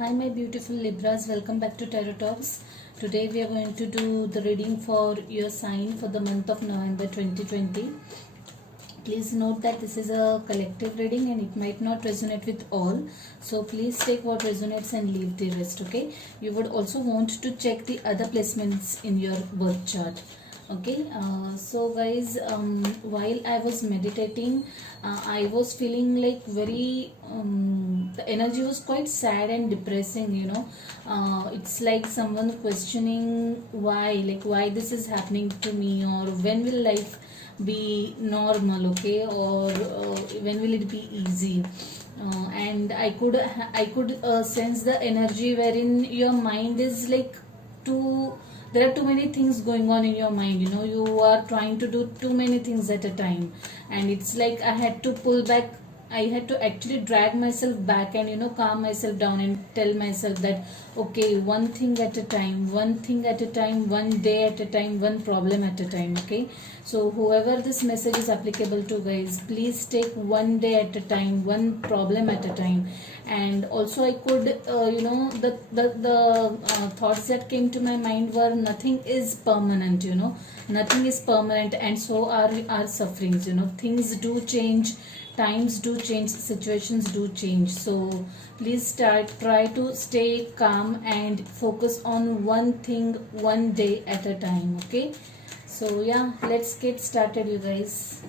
Hi my beautiful Libras, welcome back to Tarot Talks. Today we are going to do the reading for your sign for the month of November 2020. Please note that this is a collective reading and it might not resonate with all. So please take what resonates and leave the rest, okay? You would also want to check the other placements in your birth chart. Okay, so guys, while I was meditating, I was feeling like very the energy was quite sad and depressing, it's like someone questioning why this is happening to me, or when will life be normal, okay, or when will it be easy. And I could sense the energy wherein your mind is like too, there are too many things going on in your mind, you are trying to do too many things at a time, and it's like I had to pull back. I had to actually drag myself back and calm myself down and tell myself that okay, one thing at a time, one thing at a time, one day at a time, one problem at a time. Okay, so whoever this message is applicable to, guys, please take one day at a time, one problem at a time. And also I could the thoughts that came to my mind were nothing is permanent, nothing is permanent, and so are our sufferings. Things do change, times do change, situations do change. So please try to stay calm and focus on one thing, one day at a time. Okay, so yeah, let's get started, you guys.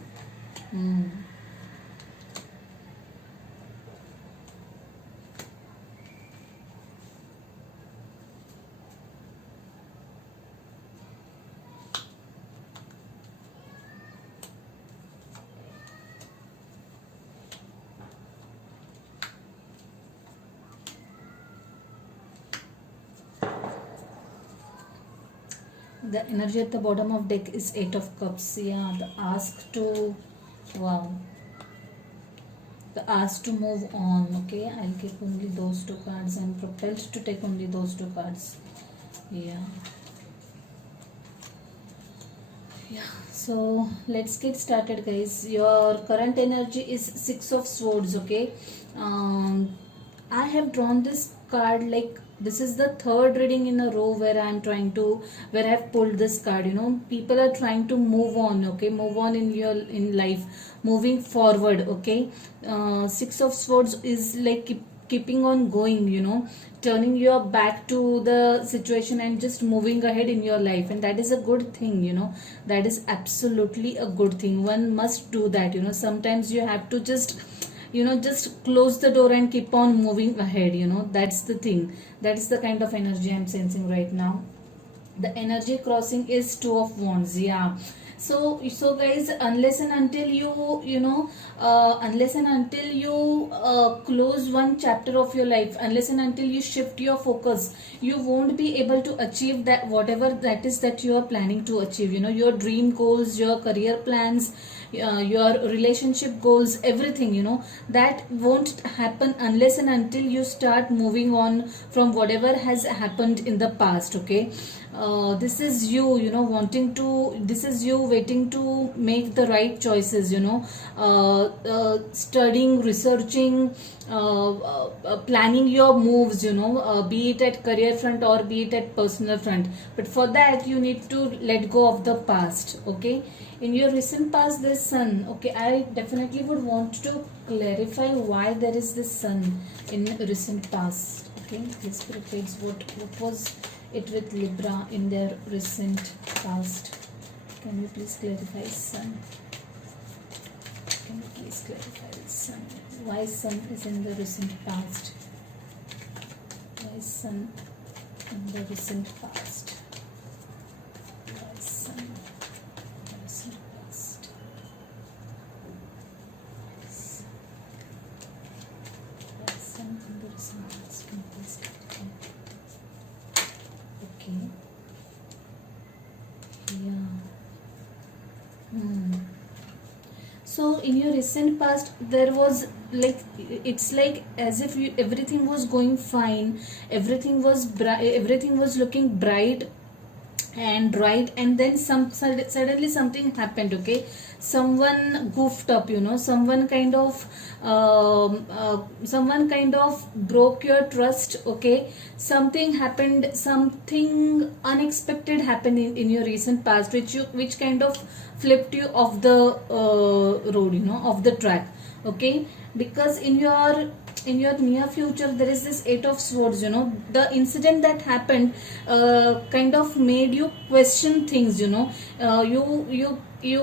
The energy at the bottom of deck is Eight of Cups. Yeah, the ask to, wow, the ask to move on. Okay, I'll keep only those two cards. I'm propelled to take only those two cards. Yeah, so let's get started, guys. Your current energy is Six of Swords. Okay, I have drawn this card, like this is the third reading in a row where where I've pulled this card. People are trying to move on. Okay, move on in life, moving forward. Okay, Six of Swords is like keeping on going, turning your back to the situation and just moving ahead in your life, and that is a good thing. That is absolutely a good thing. One must do that. Sometimes you have to just close the door and keep on moving ahead. That's the thing. That is the kind of energy I'm sensing right now. The energy crossing is Two of Wands. Yeah, so guys, unless and until you close one chapter of your life, unless and until you shift your focus, you won't be able to achieve that, whatever that is that you are planning to achieve. Your dream goals, your career plans, your relationship goals, everything, that won't happen unless and until you start moving on from whatever has happened in the past. Okay, this is you, this is you waiting to make the right choices, studying, researching, planning your moves, be it at career front or be it at personal front. But for that you need to let go of the past. Okay, in your recent past, this Sun. Okay, I definitely would want to clarify why there is this Sun in recent past. Okay, please repeat what was it with Libra in their recent past. Can you please clarify, Sun? Can you please clarify this Sun? Why Sun is in the recent past? Why Sun in the recent past? Why Sun in the recent past? Why Sun in the recent past? Can you please clarify? Okay. Yeah. So in your recent past, there was like, it's like as if everything was going fine, everything was looking bright, and right, and then suddenly something happened. Okay, someone goofed up, someone kind of broke your trust. Okay, something happened, something unexpected happened in your recent past, which kind of flipped you off the road, off the track. Okay, because in your near future there is this eight of swords. The incident that happened kind of made you question things. You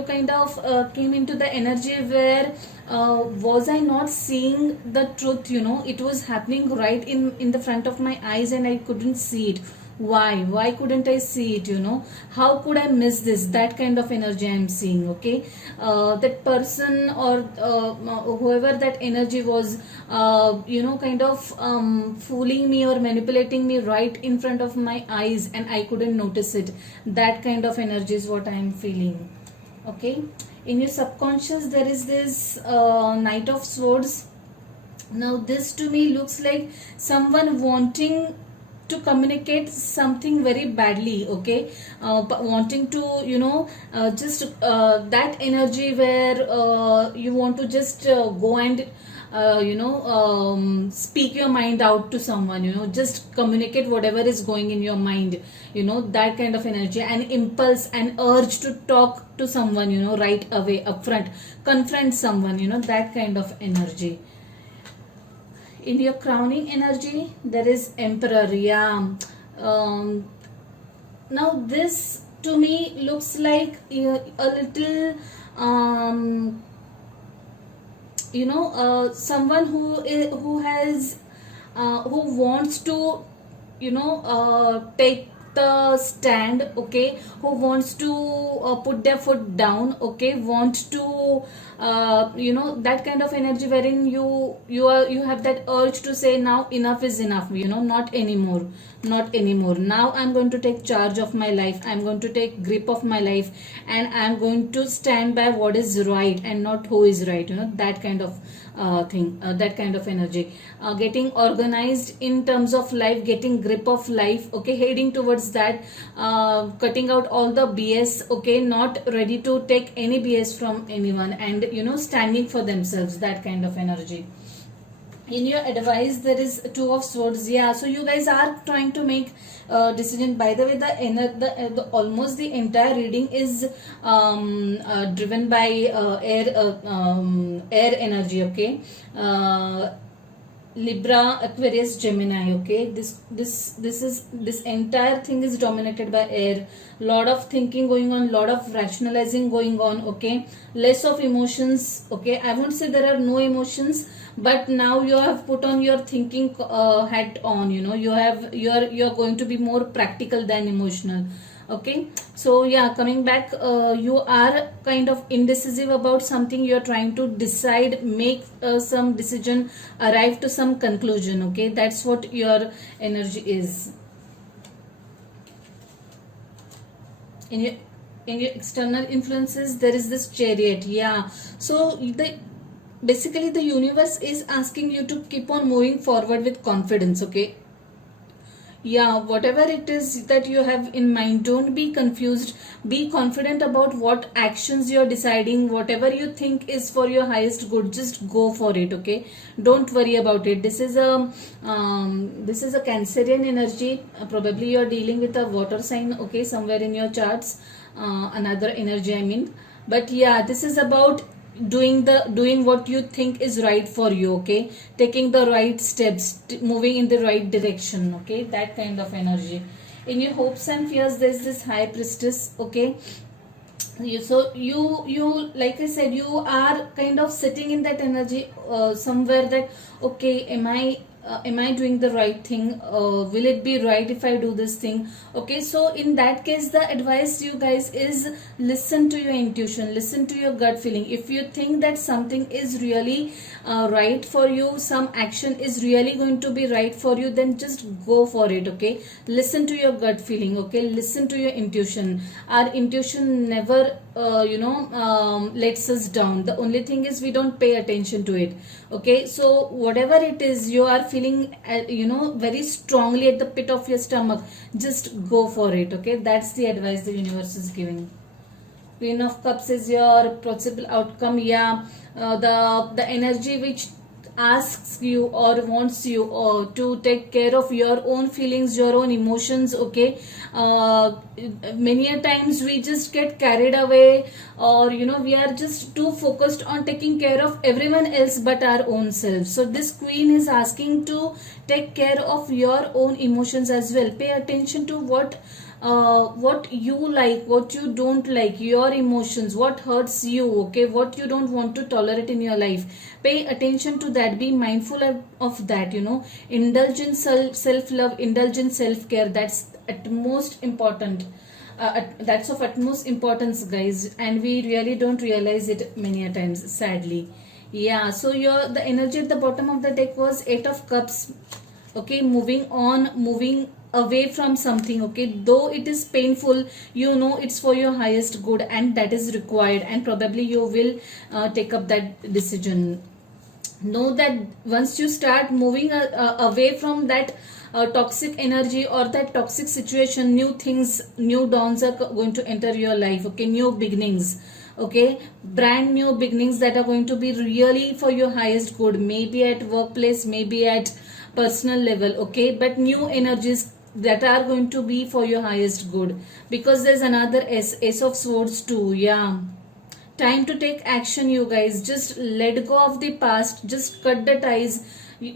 kind of came into the energy where was I not seeing the truth? It was happening right in the front of my eyes and I couldn't see it. Why couldn't I see it? How could I miss this? That kind of energy I'm seeing. Okay, that person or whoever that energy was, kind of fooling me or manipulating me right in front of my eyes and I couldn't notice it. That kind of energy is what I'm feeling. Okay, in your subconscious there is this Knight of Swords. Now this to me looks like someone wanting to communicate something very badly. Okay, but wanting to just that energy where you want to just go and speak your mind out to someone, just communicate whatever is going in your mind, that kind of energy, and impulse and urge to talk to someone, right away, upfront, confront someone, that kind of energy. In your crowning energy there is Emperor. Yeah, now this to me looks like a little someone who has who wants to take the stand. Okay, who wants to put their foot down. Okay, want to that kind of energy wherein you have that urge to say now enough is enough, not anymore, not anymore. Now I'm going to take charge of my life, I'm going to take grip of my life, and I'm going to stand by what is right and not who is right, that kind of thing, that kind of energy, getting organized in terms of life, getting grip of life. Okay, heading towards that, cutting out all the BS. Okay, not ready to take any BS from anyone, and standing for themselves, that kind of energy. In your advice there is Two of Swords. Yeah, so you guys are trying to make decision. By the way, the almost the entire reading is driven by air energy. Okay, Libra, Aquarius, Gemini. Okay, this entire thing is dominated by air. Lot of thinking going on, lot of rationalizing going on. Okay, less of emotions. Okay, I won't say there are no emotions, but now you have put on your thinking hat on. You're going to be more practical than emotional. Okay, so yeah, coming back, you are kind of indecisive about something. You're trying to decide, make some decision, arrive to some conclusion. Okay, that's what your energy is. In your external influences there is this Chariot. Yeah, so basically the universe is asking you to keep on moving forward with confidence. Okay, yeah, whatever it is that you have in mind, don't be confused, be confident about what actions you're deciding. Whatever you think is for your highest good, just go for it. Okay, don't worry about it. This is a Cancerian energy. Probably you're dealing with a water sign. Okay, somewhere in your charts, another energy, I mean. But yeah, this is about doing what you think is right for you. Okay, taking the right steps, moving in the right direction. Okay, that kind of energy. In your hopes and fears there's this High Priestess. Okay, so you like I said, you are kind of sitting in that energy somewhere, that okay, am I doing the right thing? Will it be right if I do this thing? Okay, so in that case the advice you guys is listen to your intuition, listen to your gut feeling. If you think that something is really right for you, some action is really going to be right for you, then just go for it. Okay, listen to your gut feeling. Okay, listen to your intuition. Our intuition never lets us down. The only thing is we don't pay attention to it. Okay, so whatever it is you are feeling, very strongly at the pit of your stomach, just go for it. Okay, that's the advice the universe is giving. Queen of Cups is your possible outcome. Yeah, the energy which asks you or wants you to take care of your own feelings, your own emotions. Okay, many a times we just get carried away, or we are just too focused on taking care of everyone else but our own self. So this queen is asking to take care of your own emotions as well. Pay attention to what you like, what you don't like, your emotions, what hurts you. Okay, what you don't want to tolerate in your life, pay attention to that, be mindful of that. Indulge in self love, indulge in self care. That's at most important. That's of utmost importance, guys, and we really don't realize it many a times, sadly. Yeah, so the energy at the bottom of the deck was 8 of Cups. Okay, moving on, moving away from something. Okay, though it is painful, it's for your highest good, and that is required, and probably you will take up that decision. Know that once you start moving away from that toxic energy or that toxic situation, new things, new dawns are going to enter your life. Okay, new beginnings. Okay, brand new beginnings that are going to be really for your highest good, maybe at workplace, maybe at personal level. Okay, but new energies that are going to be for your highest good, because there's another Ace of Swords too. Yeah, time to take action, you guys. Just let go of the past, just cut the ties.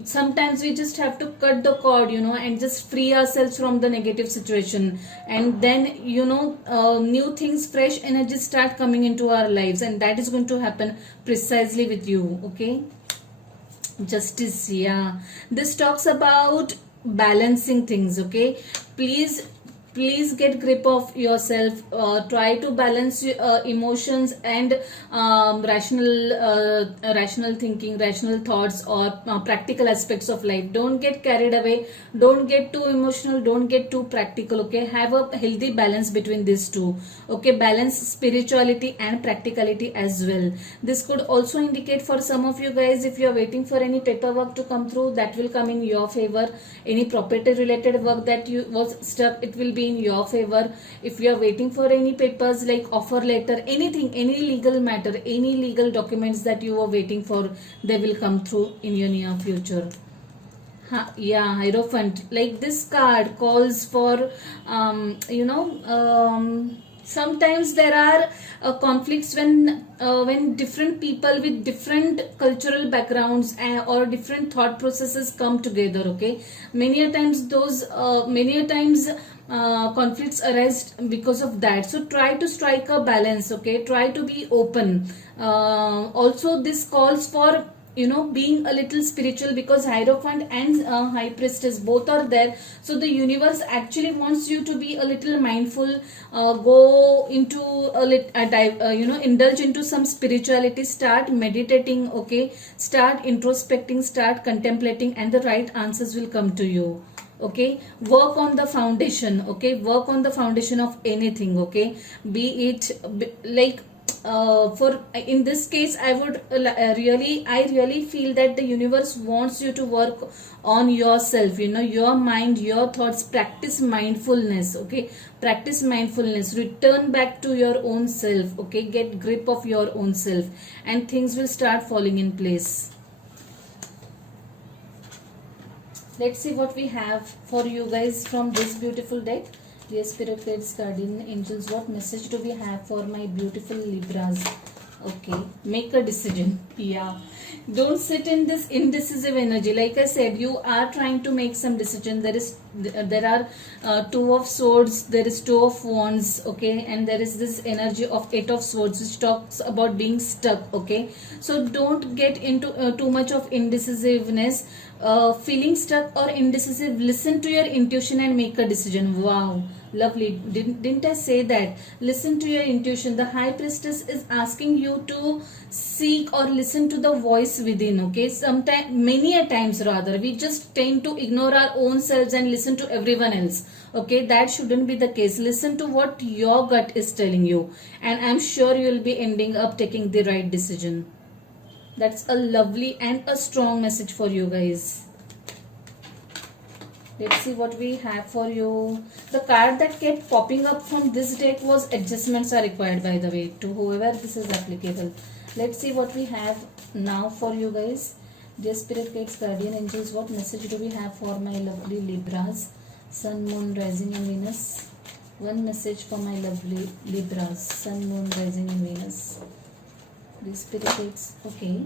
Sometimes we just have to cut the cord, and just free ourselves from the negative situation, and then new things, fresh energy start coming into our lives, and that is going to happen precisely with you. Okay, Justice. Yeah, this talks about balancing things. Okay, please get grip of yourself. Try to balance emotions and rational thinking, rational thoughts, or practical aspects of life. Don't get carried away, don't get too emotional, don't get too practical. Okay, have a healthy balance between these two. Okay, balance spirituality and practicality as well. This could also indicate for some of you guys, if you are waiting for any paperwork to come through, that will come in your favor. Any property related work that you was stuck, it will be in your favor. If you are waiting for any papers like offer letter, anything, any legal matter, any legal documents that you are waiting for, they will come through in your near future. Yeah, Hierophant. Like this card calls for, sometimes there are conflicts when different people with different cultural backgrounds or different thought processes come together. Okay, many a times conflicts arise because of that. So try to strike a balance. Okay, try to be open. Also, this calls for being a little spiritual, because Hierophant and High Priestess both are there. So the universe actually wants you to be a little mindful, go into indulge into some spirituality, start meditating. Okay, start introspecting, start contemplating, and the right answers will come to you. Okay, work on the foundation. Okay, work on the foundation of anything. Okay, be it for in this case, I would I really feel that the universe wants you to work on yourself, your mind, your thoughts. Practice mindfulness. Okay, practice mindfulness, return back to your own self. Okay, get grip of your own self, and things will start falling in place. Let's see what we have for you guys from this beautiful deck. Dear Spirit Guides, Guardian Angels, what message do we have for my beautiful Libras? Okay, make a decision. Yeah, don't sit in this indecisive energy. Like I said, you are trying to make some decision. There are Two of Swords, there is Two of Wands. Okay, and there is this energy of Eight of Swords, which talks about being stuck. Okay, so don't get into too much of indecisiveness. Feeling stuck or indecisive, listen to your intuition and make a decision. Wow, lovely. Didn't I say that? Listen to your intuition. The High Priestess is asking you to seek or listen to the voice within. Okay, sometimes, many a times rather, we just tend to ignore our own selves and listen to everyone else. Okay, that shouldn't be the case. Listen to what your gut is telling you, and I'm sure you will be ending up taking the right decision. That's a lovely and a strong message for you guys. Let's see what we have for you. The card that kept popping up from this deck was adjustments are required, by the way, to whoever this is applicable. Let's see what we have now for you guys. Dear Spirit Guides, Guardian Angels, what message do we have for my lovely Libras? Sun, Moon, Rising and Venus. One message for my lovely Libras. Sun, Moon, Rising and Venus. Dear Spirit Guides, okay.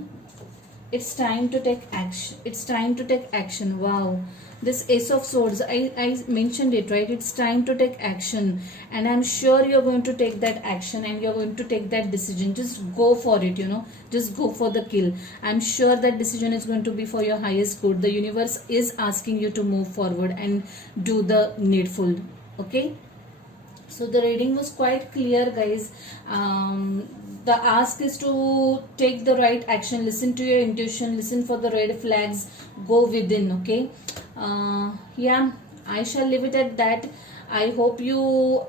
It's time to take action. It's time to take action. Wow. This Ace of Swords, I mentioned it, right? It's time to take action, and I'm sure you're going to take that action and you're going to take that decision. Just go for it, just go for the kill. I'm sure that decision is going to be for your highest good. The universe is asking you to move forward and do the needful. Okay, so the reading was quite clear, guys. The ask is to take the right action, listen to your intuition, listen for the red flags, go within. Okay, yeah, I shall leave it at that. I hope you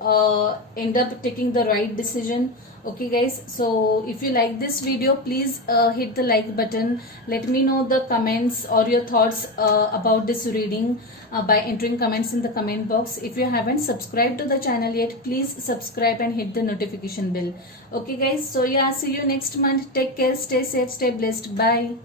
end up taking the right decision. Okay guys, so if you like this video, please hit the like button. Let me know the comments or your thoughts about this reading by entering comments in the comment box. If you haven't subscribed to the channel yet, please subscribe and hit the notification bell. Okay guys, so yeah, see you next month. Take care, stay safe, stay blessed. Bye.